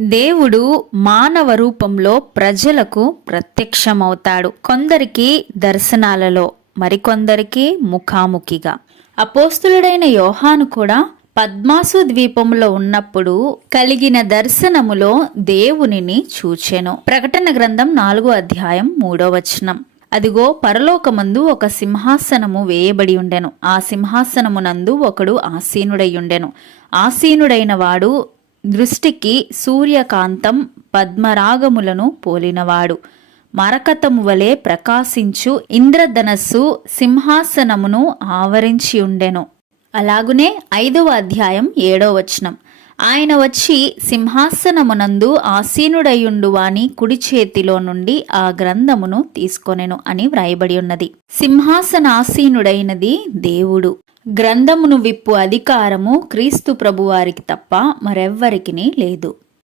దేవుడు మానవ రూపంలో ప్రజలకు ప్రత్యక్షమవుతాడు. కొందరికి దర్శనాలలో, మరికొందరికి ముఖాముఖిగా. అపోస్తులుడైన యోహాను కూడా పద్మాసు ద్వీపంలో ఉన్నప్పుడు కలిగిన దర్శనములో దేవునిని చూచెను. ప్రకటన గ్రంథం 4వ అధ్యాయం 3వ వచనం. అదిగో, పరలోకమందు ఒక సింహాసనము వేయబడి ఉండెను. ఆ సింహాసనమునందు ఒకడు ఆసీనుడయ్యుండెను. ఆసీనుడైన వాడు దృష్టికి సూర్యకాంతం పద్మరాగములను పోలినవాడు. మరకతము వలె ప్రకాశించు ఇంద్రధనస్సు సింహాసనమును ఆవరించి ఉండెను. అలాగునే 5వ అధ్యాయం 7వ వచనం. ఆయన వచ్చి సింహాసనమునందు ఆసీనుడయుండు వాని కుడి చేతిలో నుండి ఆ గ్రంథమును తీసుకొనెను అని వ్రాయబడి ఉన్నది. సింహాసనాసీనుడైనది దేవుడు. గ్రంథమును విప్పు అధికారము క్రీస్తు ప్రభువారికి తప్ప మరెవ్వరికిని లేదు.